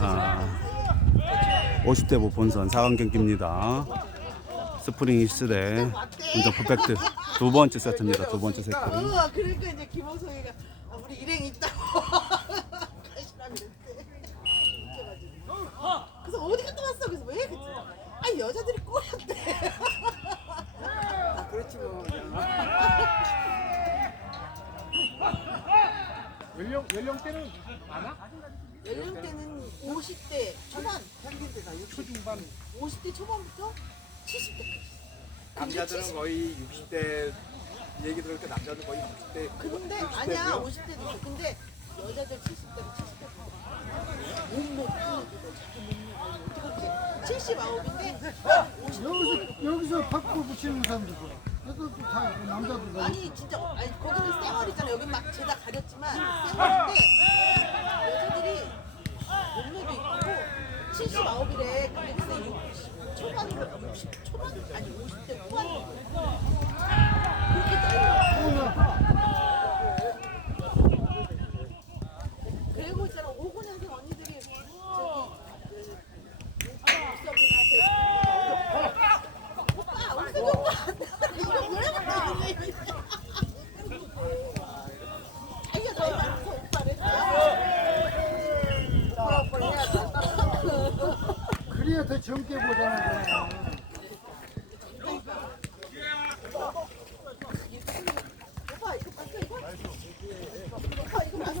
아, 50대 뭐 본선 4강 경기입니다. 스프링 이스대 운전 퍼펙트 두 번째 세트입니다. 두 번째 세트. 어, 그러니까 이제 김호성이가 아, 우리 일행 있다고. 그래서 어디 갔다 왔어? 그래서 왜? 그랬더니 아 여자들이 꼬였대. 아 그렇지 뭐. 연령 연령대는 많아? 연령대는 50대 초반, 평균대가 60, 초중반. 50대 초반부터 70대까지. 남자들은 거의 60대 얘기 들으니까 남자들 거의 60대. 근데 아니야 50대도 있어. 근데 여자들 70대로 70대. 몸매 크기도 자기 몸매 어떻게 79인데 여기서 여기서 바꿔 붙이는 사람도 있고 애들도 다 남자도. 다 아니 진짜 아니 거기는 쌩얼이잖아. 여기 막 죄다 가렸지만 쌩얼인데 여자들이 몸매도 있고 79이래. 근데 글쎄 60 초반으로 60 초반 아니 50대 후반 그렇게 따요. 그리고 있잖아 59년생 언니들이 저기 그 옥석이나 제 오빠 옥석이 오빠 이거 뭐야 자기가 너희 많아서 오빠를 그래야 더 젊게? 이거 봤어?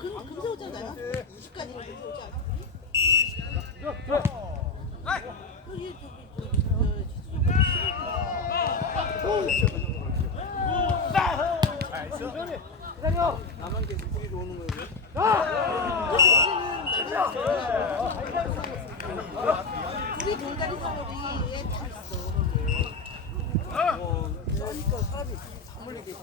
금, 금세 오잖아요 20까지 금세 오지 않아? 우리 저기 나만 계속 둘이 오는 거예요 우리 동다리 사거리에 다 있어 그러니까 사람이 다 몰리게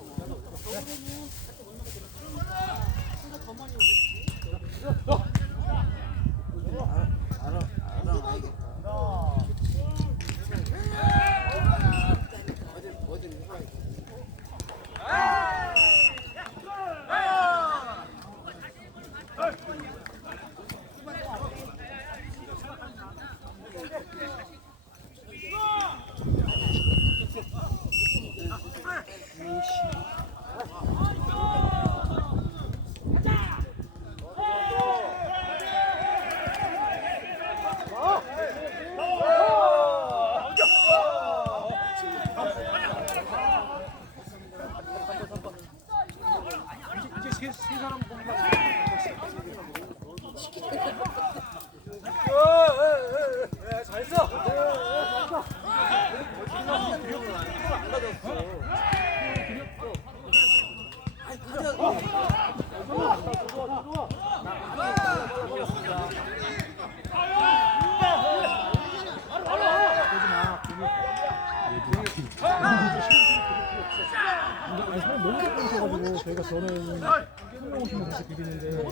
너무 자꾸 오셔가지고 저희가 저는 한명 오시면 다시 드리는데 몇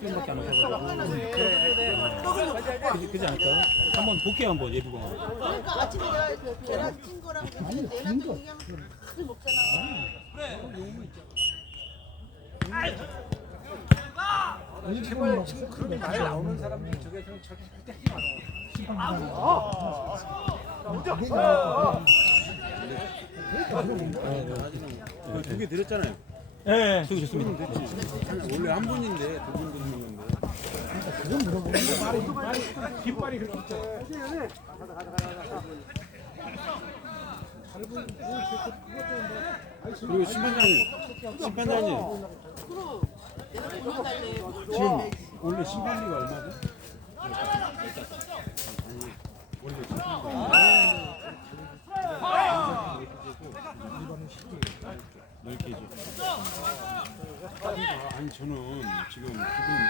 분밖에 안 오셔가지고 그지, 그지 않을까요? 한번 볼게요 한번 예부가 그러니까 아침에 내가 그 계란 찐 거랑 그렇게 내놨더니 그냥 다들 먹잖아. 제발 그런 말 나오는 사람들이 저기서는 절대 하지 마. 두개 드렸잖아요. 네 저기 좋습니다 원래 한 분인데 두 분 드리는 건데. 뒷발이 그렇게 있죠 그리고 심판장님, 심판장님 그럼 내가 돈만 달래. 지금 원래 심판비가 얼마죠? 넓게죠. 아니 저는 지금 기분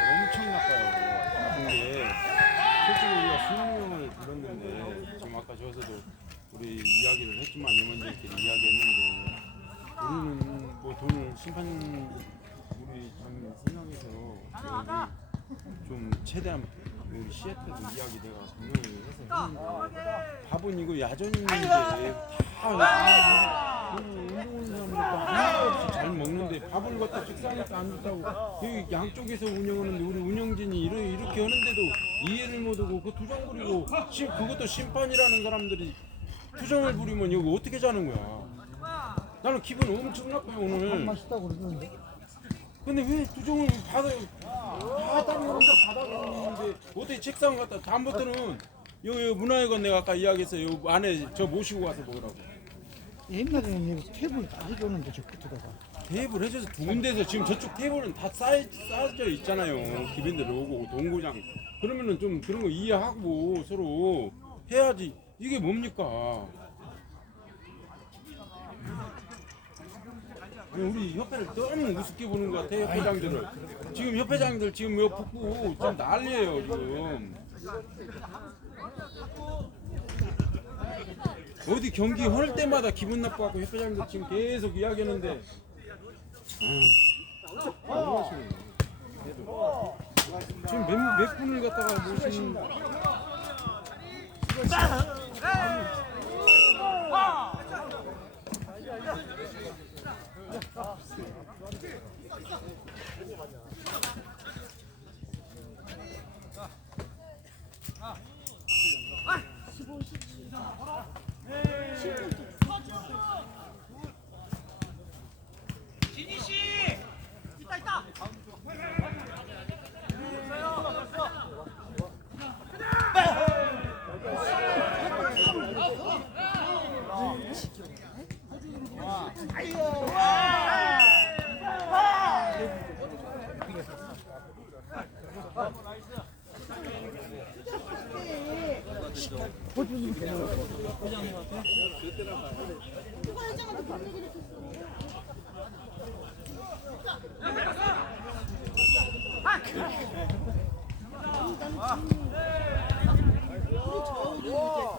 엄청 나빠요. 게 솔직히 우리가 수십 명을 들었는데 지금 아까 저기서도 우리 이야기를 했지만 임원들끼리 이야기했는데 우리는 뭐 돈을 심판 우리 좀 생각해서 좀 최대한 우리 시애틀도 이야기 내가 분명히 해서 했는데 밥은 이거 야전인데 다 운동하는 사람들 아무 없이 잘 먹는데 밥을 갖다 식사하니까 안 좋다고. 여기 양쪽에서 운영하는데 우리 운영진이 이러, 이렇게 하는데도 이해를 못하고 그 투정 부리고 심, 그것도 심판이라는 사람들이 투정을 부리면 여기 어떻게 자는 거야? 나는 기분 엄청 나빠요 오늘. 맛있다고 그러는데. 근데 왜 투정을 받아요? 어떻게 책상 갖다 다음부터는 요, 요 문화회관 내가 아까 이야기했어요. 요 안에 저 모시고 가서 먹으라고. 옛날에는 여기 테이블 다 해줬는데 저 끝에다가. 테이블 해줘서 두 군데서 지금 저쪽 테이블은 다 쌓여, 쌓여져 있잖아요. 기빈들 오고 동구장. 그러면은 좀 그런 거 이해하고 서로 해야지. 이게 뭡니까? 우리 협회를 너무 우습게 보는 것 같아요, 협회장들을. 지금 협회장들 지금 요 북부 좀 난리예요, 지금. 어디 경기 할 때마다 기분 나빠갖고 협회장들 지금 계속 이야기하는데 아, 너무 하시네. 지금 몇, 몇 분을 갖다가 모시는 Oh. 와.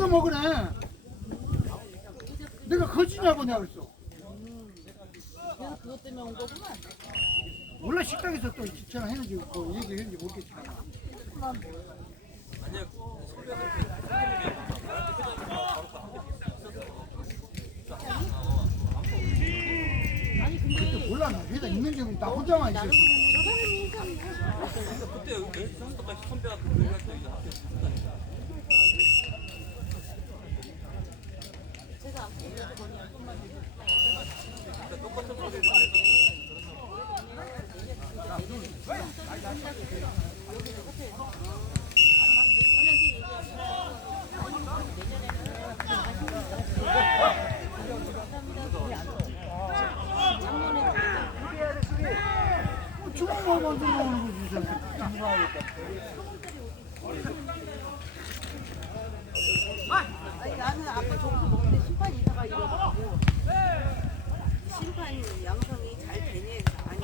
땅바닥에서 먹으래. 내가 거지냐고 내가 그랬어. 내가 그것 때문에 온 거구만. 원래 식당에서 또 주차했는지 그 얘기했는지 모르겠지만 그때 몰라 나 회사 있는 게나 혼자만 있었어 저 사람이 안 보는 거냐. 뭐 주먹 뭐 만들어 먹는 거지 이 사람. 아니 나는 아까 저기서 먹는데 심판 이사가 이러고 심판 양성이 잘 되냐 아니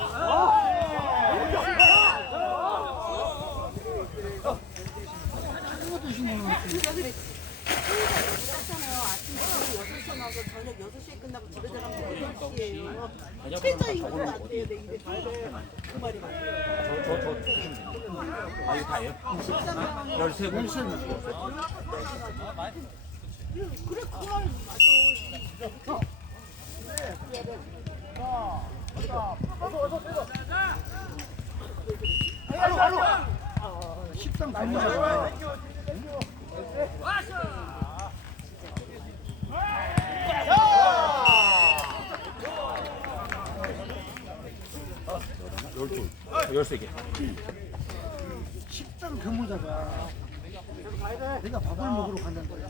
그거 드신 거는 진짜 그랬지 잖아요 아침 6시에 나서 저녁 6시에 끝나고 집에 들어가면 8시에요. 최저 이거는 안 돼요. 내 입에 그 말이 맞아요. 아 이거 다예요? 13분 13분 그래, 그 말 맞아. 식당 전문 12, 13개. 10단 근무자가 내가 밥을 먹으러 갔는 거야.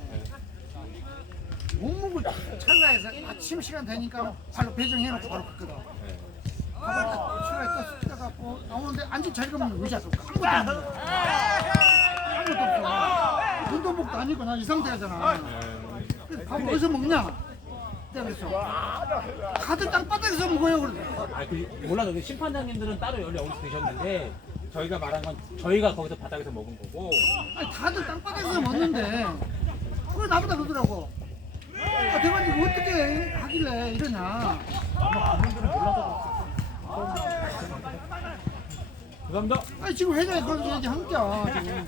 못 먹을 찰나에서 아침 시간 되니까 바로 배정해놓고 바로 갔거든. 나오는데 앉은 자리가 뭐 의자 속 아무것도 없는 아무것도 없어. 운동복도 아니고 나 이 상태잖아. 밥 어디서 먹냐? 그랬어 다들 땅바닥에서 먹어요 그래 아, 그, 몰라도 그 심판장님들은 따로 원래 여기서 드셨는데, 저희가 말한 건 저희가 거기서 바닥에서 먹은 거고, 아니 다들 땅바닥에서 먹는데. 그걸 나보다 그러더라고. 아 내가 이거 어떻게 하길래 이러냐. 감사합니다. 아니 지금 회장이 그런 얘기 한겨 지금.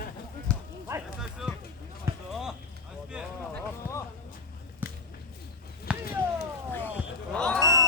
아 와!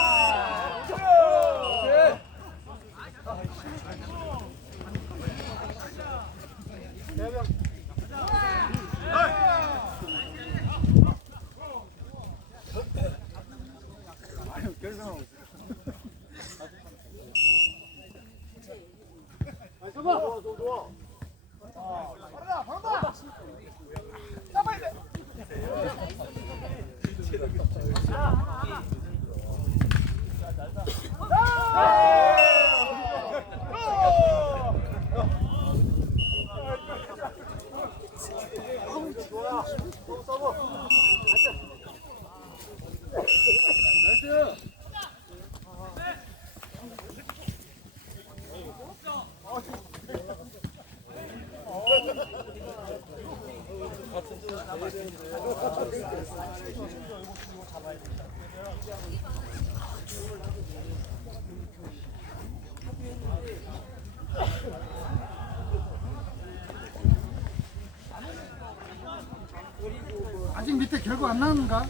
직 밑에 결과 안 나왔는가?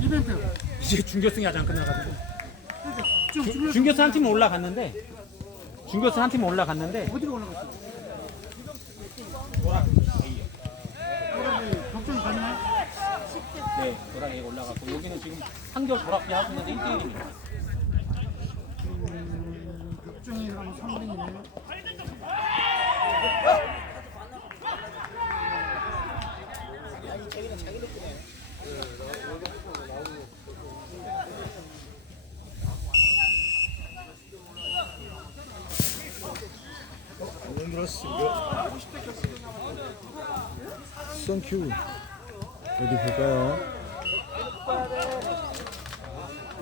이벤트 이제 중결승이 아직 안 끝나가지고. 중요 중결승 한 팀은 올라갔는데, 중결승 한 팀은 올라갔는데, 어디로 올라갔어? 걱정이? 네, 노랑 A가 올라갔고, 여기는 지금 한결 돌합비 하고 있는데 1대1입니다. 걱정이랑 상민이네 썬큐 어디 볼까요?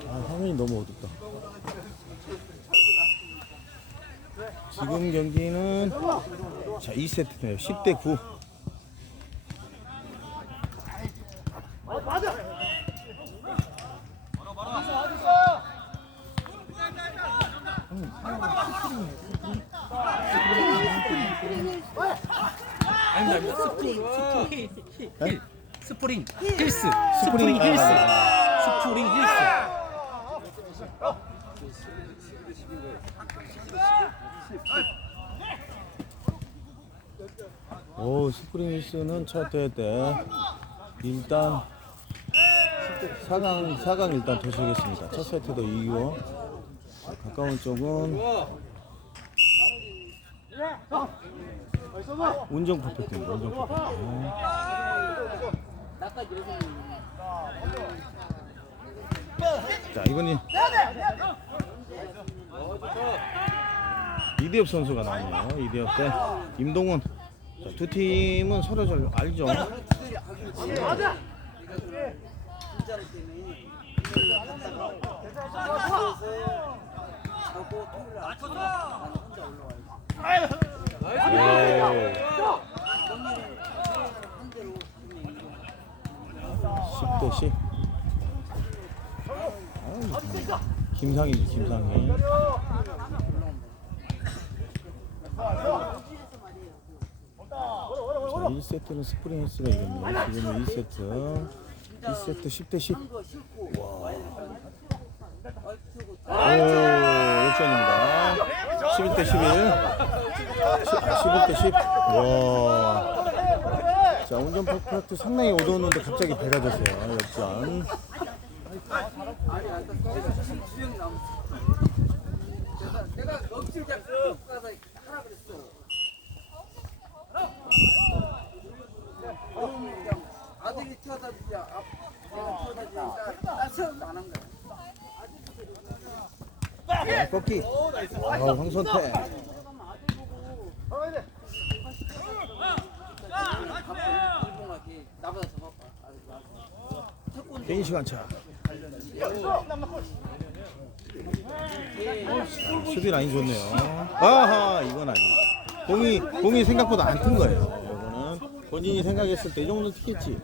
아 화면이 너무 어둡다 지금 경기는 자 2세트네요. 10대 9 아, 아닙니다, 아닙니다. 스프링, 스프링, 힐, 힐, 스프링, 힐스, 스프링, 스프링 힐스, 아. 스프링 힐스. 오 스프링힐스는 첫 대회 때 일단 4강 4강 일단 도시겠습니다. 첫 세트도 이기고 가까운 쪽은 운정 퍼펙트입니다. 운정 퍼펙트. 자 이번이 이대엽 선수가 나왔네요. 이대엽 대 임동훈. 자, 두 팀은 서로 잘 알죠. 오. 10대 10. 아유, 김상희지 김상희. 자, 1세트는 스프링 헬스가 이겼네요. 지금은 2세트. 2세트 10대 10. 와. 오, 역전입니다. 11대 11. 11대 10. 와. 자, 운전 퍼펙트 상당히 어두웠는데 갑자기 배가 됐어요. 역전. 내가 주자. 아, 주니까 나 생각도 안한 거야. 자, 꺾기. 아, 황선태. 나보다 더 바빠. 개인 시간 차. 수비 라인 좋네요. 아하, 이건 아니. 공이 공이 생각보다 안 튼 거예요. 이거는 본인이 생각했을 때 이 정도 튀겠지.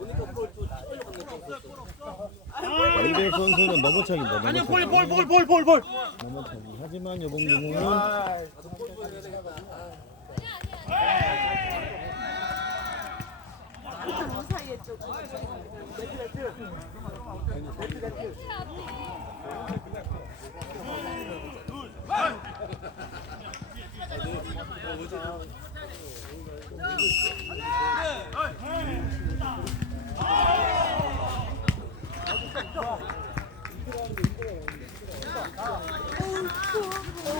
이대 선수는 넘어차기입니다. 아니, 넘어차기. 볼, 볼, 볼, 볼, 볼, 볼. 넘어차기. 하지만 여봉님은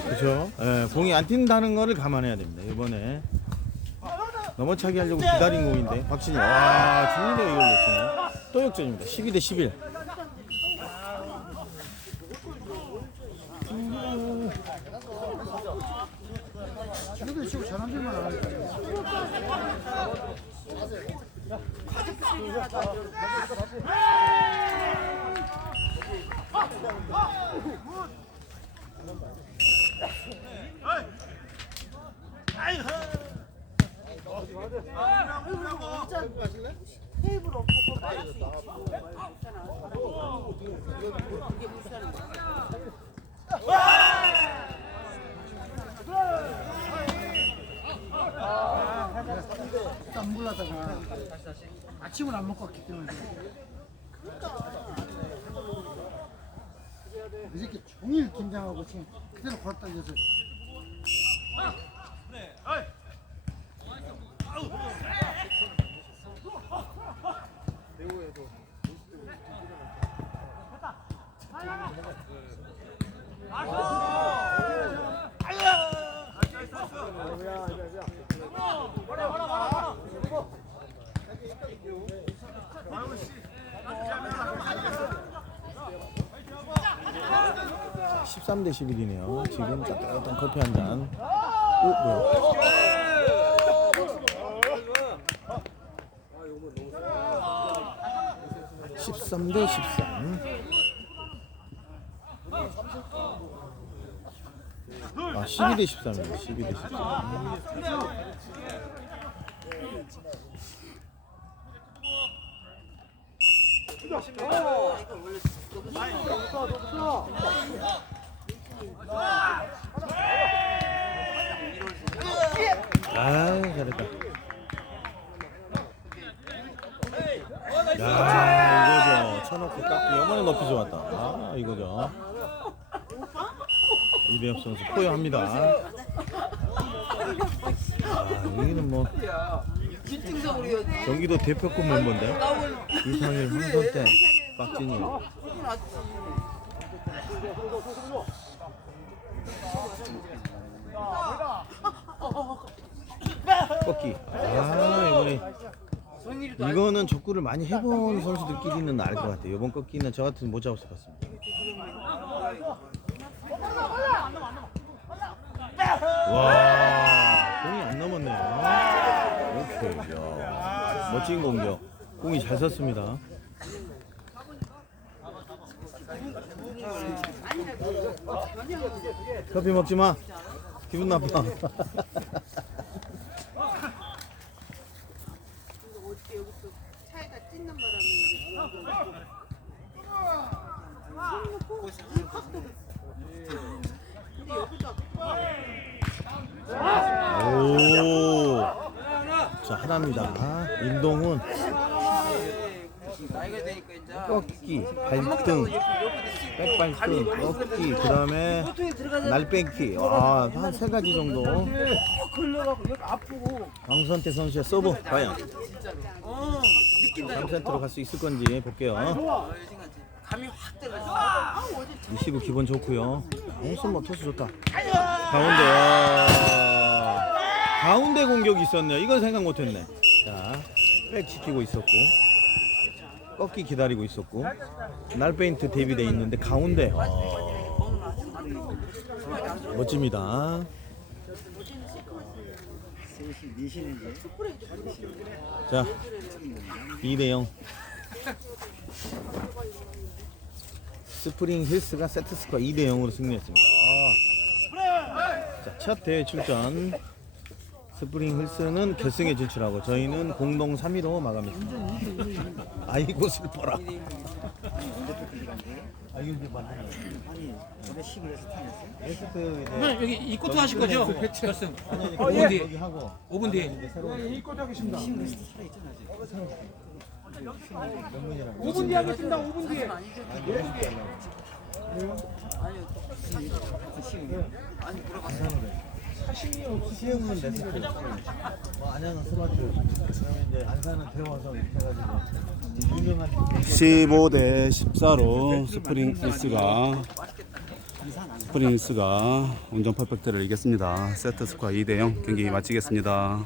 그렇죠. 예, 공이 안 튄다는 거를 감안해야 됩니다. 이번에 넘어차기 하려고 기다린 공인데 박진이 와 중민호 이걸 놓치네. 또 역전입니다. 12 대 11. 저도 치고. 땀 물라다가 아침을 안 먹고 왔기 때문에 이렇게 종일 긴장하고 지금 그대로 걸었다 해서 자, 13대 11이네요. 지금 따뜻한 커피 한 잔. 오 뭐야? 13대 13. 아, 12대 13이네. 12대 아 잘했다. 야 이거죠. 쳐놓고 깎고 영원히 높이 좋았다. 아 이거죠. 이대엽 선수 포효합니다. 아, 여기는 뭐 경기도 대표급 멤버인데 이상일 황선태 박진희. 꺾기. 아 이번에 이거는 족구를 많이 해본 선수들끼리는 알 것 같아요. 이번 꺾기는 저 같은 못 잡았을 것 같습니다. 와 공이 안 넘었네요. 오케이. 야, 멋진 공격. 공이 잘 섰습니다. 커피 먹지 마. 기분 나빠. 오. 자 하나입니다. 이제 꺾기 발등 백발등 꺾기 그 다음에 날뺑기 아 한 세 가지 정도. 아프고 강선태 선수의 서브 과연 3센트로 갈 수 있을 건지 볼게요. 감이 확 들어가지고 리시브 기본 좋고요. 무슨 뭐 토스 좋다. 가운데 아, 가운데 공격이 있었네요. 이건 생각 못했네. 자, 백 지키고 있었고 꺾기 기다리고 있었고 날 페인트 대비돼 있는데 가운데 아, 멋집니다. 자, 2대 0. 스프링 힐스가 세트 스코어 2대 0으로 승리했습니다. 아. 자, 첫 대회 출전. 스프링 힐스는 결승에 진출하고 저희는 공동 3위로 마감했습니다. 아이고 슬퍼라. 이제 만나요. 아니, 타냈어요? 이제 여기 이 코트 하실 거죠? 결승. 아니, 아니, 5분 뒤에. 여기 하고 5분 뒤에. 이제 새로 명문이랑 5분 뒤에 하겠습니다. 5분 뒤에. 시험은 내서 뭐 안양은 스마트 그다음에 이제 안산은 대화성 해가지고 유명한 15대 14로 스프링 힐스가 스프링 힐스가 운전 퍼펙트를 이겼습니다. 세트 스코어 2대 0 경기 마치겠습니다.